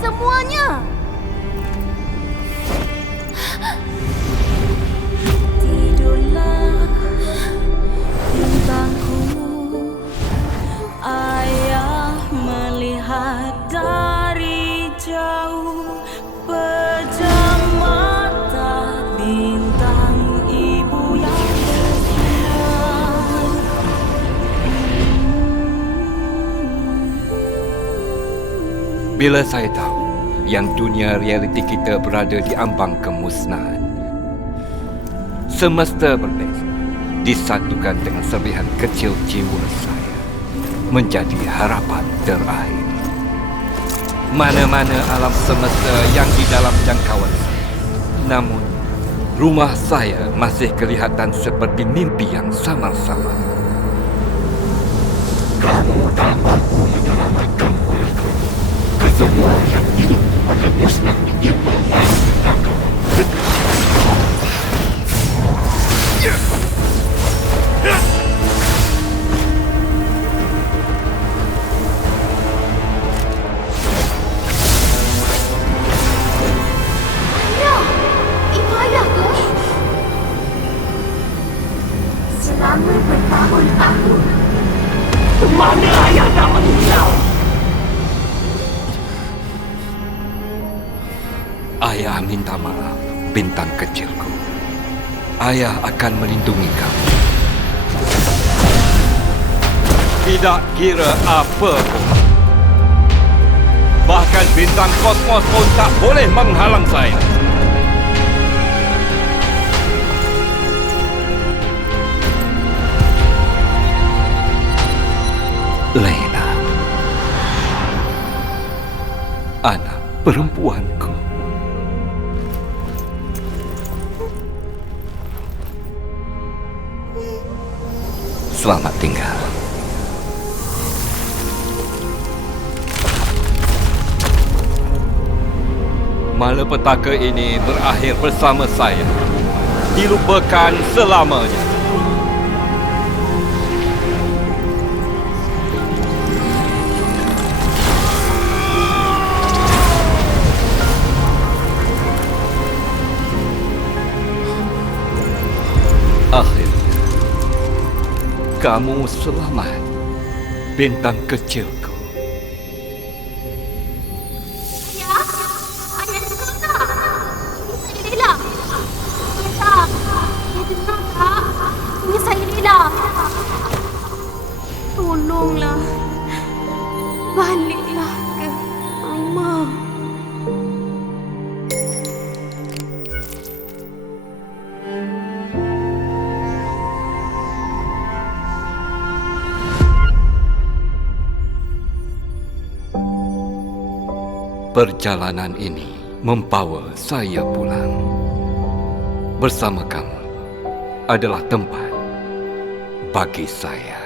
semuanya. Tidurlah di bangkumu. Ayah melihat dari jauh. Bila saya tahu yang dunia realiti kita berada di ambang kemusnahan, semesta berbeza disatukan dengan serbihan kecil jiwa saya menjadi harapan terakhir. Mana-mana alam semesta yang di dalam jangkauan saya. Namun, rumah saya masih kelihatan seperti mimpi yang samar-samar. Kamu dapat minta maaf, bintang kecilku. Ayah akan melindungi kamu. Tidak kira apa pun. Bahkan bintang kosmos pun tak boleh menghalang saya. Lena. Anak perempuanku. Selamat tinggal. Malapetaka ini berakhir bersama saya. Dilupakan selamanya. Kamu selamat, bintang kecilku. Ayah! Ayah dengar tak? Ini saya Lela. Ayah! Ayah dengar tak? Ini saya Lela. Tolonglah. Baliklah Perjalanan ini membawa saya pulang. Bersama kamu adalah tempat bagi saya.